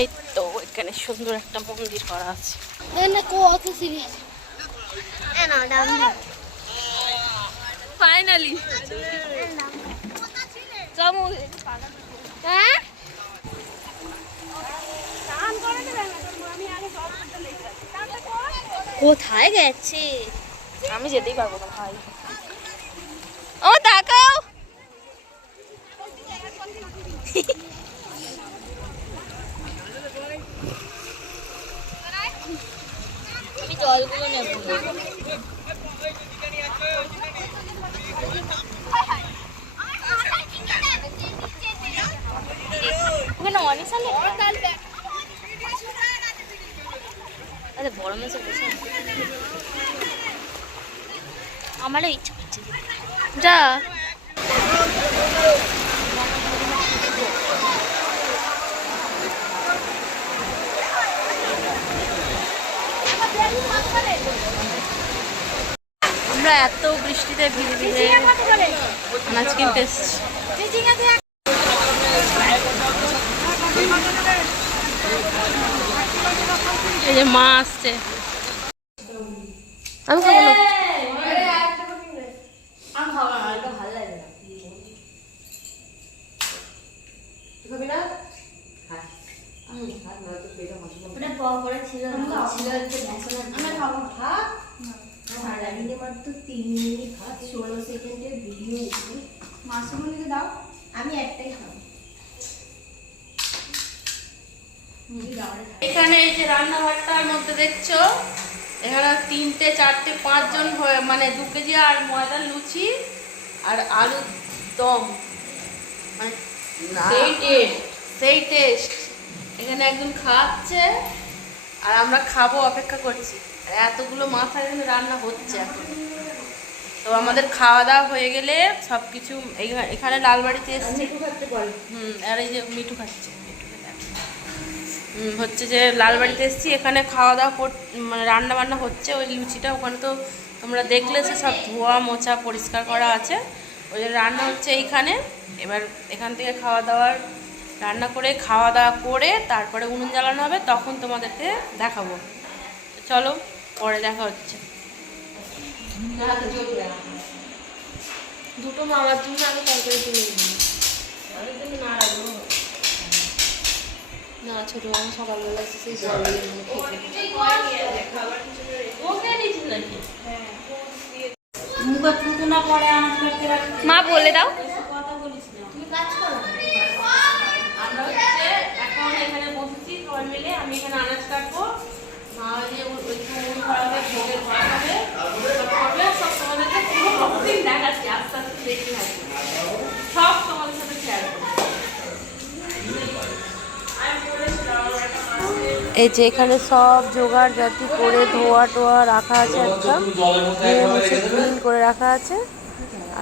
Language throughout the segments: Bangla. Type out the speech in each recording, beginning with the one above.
এই তো এখানে সুন্দর একটা মন্দির করা আছে। ফাইনালি হ্যাঁ? কোথায় গেছে? আমি যেতেই পারব না ভাই। জলগুলো নেব। ওখানে অনেক সালে আরে বড় মাছ বসে আমারও ইচ্ছা করছে। যা। আমরা এত বৃষ্টিতে ভিজে ভিজে আনাজ কিনতে এসেছি। এই যে মা আসছে। আমি খাব না ওটা পর পরে ছিল না, ছিল হচ্ছে ভ্যাসেলিন। সারাদিনে মাত্র তিন মিনিট ভাত ষোলো সেকেন্ডের ভিডিও মাসুমনিকে দাও। আমি একটাই খাব। এখানে এই যে রান্নাঘরটার মধ্যে দেখছ এখানে তিনটে চারটে পাঁচজন হয়ে মানে দু কেজি আর ময়দার লুচি আর আলুর দম। মানে সেই টেস্ট সেই টেস্ট এখানে একজন খাচ্ছে আর আমরা খাব অপেক্ষা করছি। আর এতগুলো মাথা এখানে রান্না হচ্ছে এখন। তো আমাদের খাওয়া দাওয়া হয়ে গেলে সব কিছু এখানে লালবাড়িতে এসেছি। হুম আর এই যে মিঠু খাচ্ছে। হচ্ছে যে লালবাড়িতে এসেছি এখানে খাওয়া দাওয়া কর মানে রান্না বান্না হচ্ছে। ওই লুচিটা ওখানে তো তোমরা দেখলে যে সব ধোয়া মোছা পরিষ্কার করা আছে। ওই যে রান্না হচ্ছে এইখানে। এবার এখান থেকে খাওয়া দাওয়ার রান্না করে খাওয়া দাওয়া করে তারপরে উনুন জ্বালানো হবে তখন তোমাদেরকে দেখাবো। চলো। পরে দেখা হচ্ছে। দুটো মামার জন্য আমি তরকারি তুলে নিই না না ছোট মামা সকালবেলা এসে সেই জল মা বলে দাও আমরা হচ্ছে এখন এখানে বসেছি সবাই মিলে আমি এখানে আনাজ কাটবো মা ওই যে ওই ওই উনুন করাবে ভোগের করাবে সব করবে সব তোমাদেরকে পুরো প্রতিদিন এই যে এখানে সব জোগাড় জাতি করে ধোয়া টোয়া রাখা আছে একদম। মুছে ক্লিন করে রাখা আছে।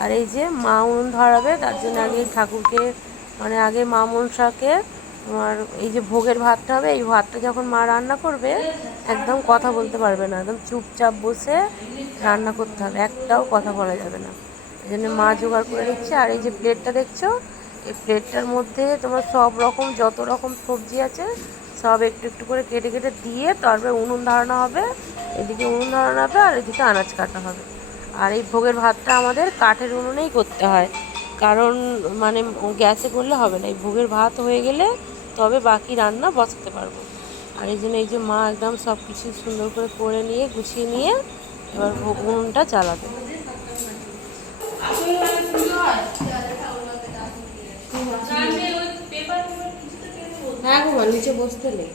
আর এই যে মা উনুন ধরাবে, তার জন্য আগে ঠাকুরকে মানে আগে মা মনসাকে তোমার এই যে ভোগের ভাতটা হবে, এই ভাতটা যখন মা রান্না করবে, একদম কথা বলতে পারবে না, একদম চুপচাপ বসে রান্না করতে হবে, একটাও কথা বলা যাবে না। এই জন্য মা জোগাড় করে নিচ্ছে, আর এই যে প্লেটটা দেখছ, এই প্লেটটার মধ্যে তোমার সব রকম, যত রকম সবজি আছে, সব একটু একটু করে কেটে কেটে দিয়ে তারপরে উনুন ধারণা হবে, এদিকে উনুন ধারণা হবে, আর এদিকে আনাজ কাটা হবে। আর এই ভোগের ভাতটা আমাদের কাঠের উনুনেই করতে হয়, কারণ মানে গ্যাসে করলে হবে না, এই ভোগের ভাত হয়ে গেলে তবে বাকি রান্না বসাতে পারব। আর এই জন্য এই যে মা একদম সব কিছু সুন্দর করে করে নিয়ে, গুছিয়ে নিয়ে এবার ভোগ উনুনটা চালাবে। হ্যাঁ গো নিচে বসতে নেই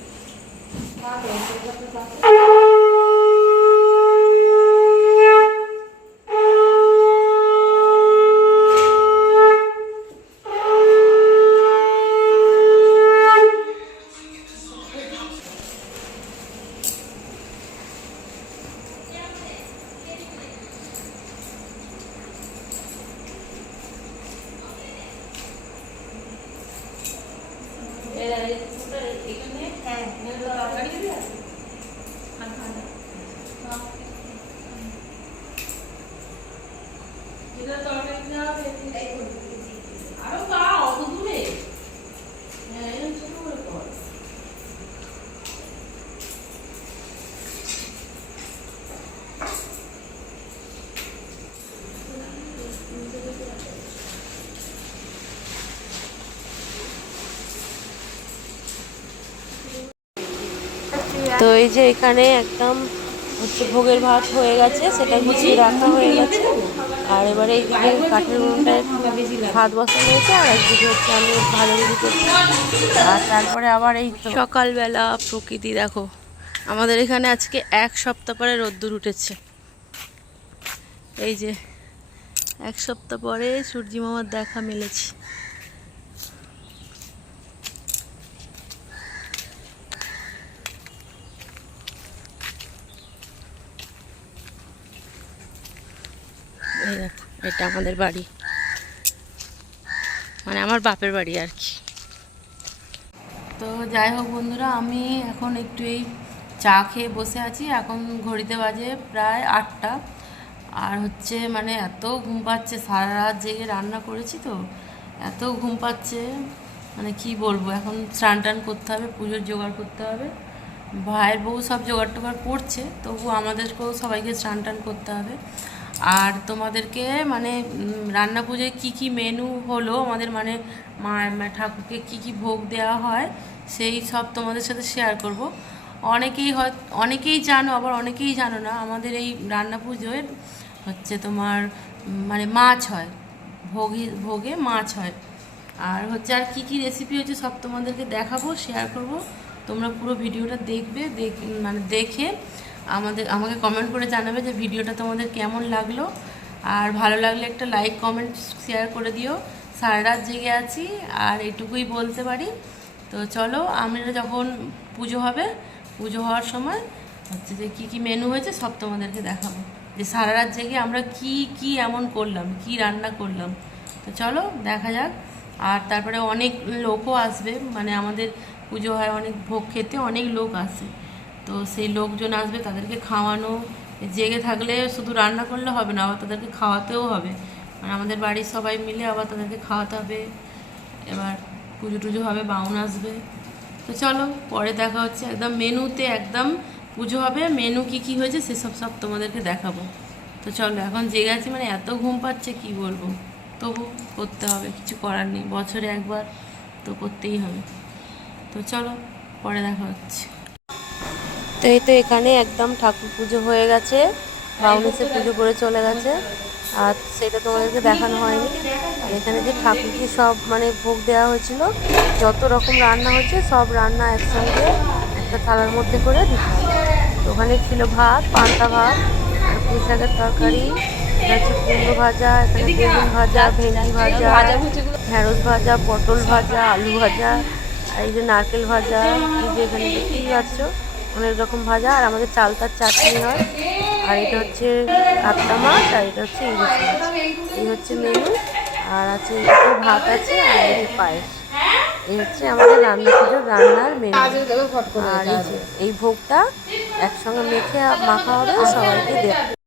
তো এই যে এখানে একদম হচ্ছে ভোগের ভাত হয়ে গেছে, সেটা গুছিয়ে রাখা হয়ে গেছে। আর এবারে এইদিকে কাঠের উনুনটায় ভাত বসানো হয়েছে, আর একদিকে হচ্ছে আমি ভালো করছি আর তারপরে আবার এই সকালবেলা প্রকৃতি, দেখো, আমাদের এখানে আজকে এক সপ্তাহ পরে রোদ্দুর উঠেছে। এই যে, এক সপ্তাহ পরে সূর্যি মামার দেখা মিলেছে। এটা আমাদের বাড়ি। মানে আমার বাপের বাড়ি আর কি। তো যাই হোক বন্ধুরা, আমি এখন একটু এই চা খেয়ে বসে আছি। এখন ঘড়িতে বাজে প্রায় আটটা। আর হচ্ছে মানে এত ঘুম পাচ্ছে, সারা রাত জেগে রান্না করেছি তো। এত ঘুম পাচ্ছে মানে কি বলব, এখন স্নান টান করতে হবে, পুজোর জোগাড় করতে হবে। ভাইয়ের বউ সব জোগাড় টোগাড় করছে, তবু আমাদেরকেও সবাইকে স্নান টান করতে হবে। আর তোমাদেরকে মানে রান্না পুজোয় কী কী মেনু হলো, আমাদের মানে মা ঠাকুরকে কী কী ভোগ দেওয়া হয়, সেই সব তোমাদের সাথে শেয়ার করব। অনেকেই হয়, অনেকেই জানো, আবার অনেকেই জানো না, আমাদের এই রান্না পুজোয় হচ্ছে তোমার মানে মাছ হয়, ভোগে ভোগে মাছ হয়। আর হচ্ছে আর কী কী রেসিপি হচ্ছে সব তোমাদেরকে দেখাবো শেয়ার করব। তোমরা পুরো ভিডিওটা দেখবে, দেখ মানে দেখে আমাদের, আমাকে কমেন্ট করে জানাবে যে ভিডিওটা তোমাদের কেমন লাগল। আর ভালো লাগলে একটা লাইক কমেন্ট শেয়ার করে দিও। সারা রাত জেগে আছি, আর এটুকুই বলতে পারি। তো চলো, আমরা যখন পুজো হবে, পুজো হওয়ার সময় হচ্ছে যে কী কী মেনু হয়েছে সব তোমাদেরকে দেখাবো। যে সারা রাত জেগে আমরা কি কি এমন করলাম, কি রান্না করলাম। তো চলো, দেখা যাক। আর তারপরে অনেক লোকও আসবে মানে আমাদের পুজো হয় অনেক ভোগ খেতে, অনেক লোক আসে। তো সেই লোকজন আসবে, তাদেরকে খাওয়ানো, জেগে থাকলে শুধু রান্না করলে হবে না, আবার তাদেরকে খাওয়াতেও হবে। মানে আমাদের বাড়ির সবাই মিলে আবার তাদেরকে খাওয়াতে হবে। এবার পুজো টুজো হবে, বাউন আসবে। তো চলো, পরে দেখা হচ্ছে একদম মেনুতে একদম পুজো হবে, মেনু কি কি হয়েছে সেসব সব তোমাদেরকে দেখাবো। তো চলো, এখন জেগে আছি মানে এত ঘুম পাচ্ছে, কি বলব? তবু করতে হবে, কিছু করার নেই, বছরে একবার তো করতেই হবে। তো চলো, পরে দেখা হচ্ছে। তো এই তো এখানে একদম ঠাকুর পুজো হয়ে গেছে। বাউনিসে পুজো করে চলে গেছে। আর সেটা তোমাদেরকে দেখানো হয়নি। আর এখানে যে ঠাকুরকে সব মানে ভোগ দেওয়া হয়েছিল, যত রকম রান্না হয়েছে, সব রান্না একসঙ্গে একটা থালার মধ্যে করে তো ওখানে ছিল ভাত, পান্তা ভাত, আর পুঁই শাকের তরকারি হচ্ছে কুমড়ো ভাজা, এখানে বেগুন ভাজা, ভেন্ডি ভাজা, ঢেঁড়স ভাজা, পটল ভাজা, আলু ভাজা, আর এই যে নারকেল ভাজা, এই যে এখানে দেখতেই পাচ্ছ। অনেক রকম ভাজা, আর আমাদের চালতার চাটনি হয়। আর এটা হচ্ছে কাতলা মাছ, আর এটা হচ্ছে ইলিশ মাছ। এই হচ্ছে মেনু আর আছে ভাত আছে, আর এই পায়েস। এই হচ্ছে আমাদের রান্না পুজোর রান্নার মেনু আর এই ভোগটা একসঙ্গে মেখে মাখা হবে, সবাইকে দেবে।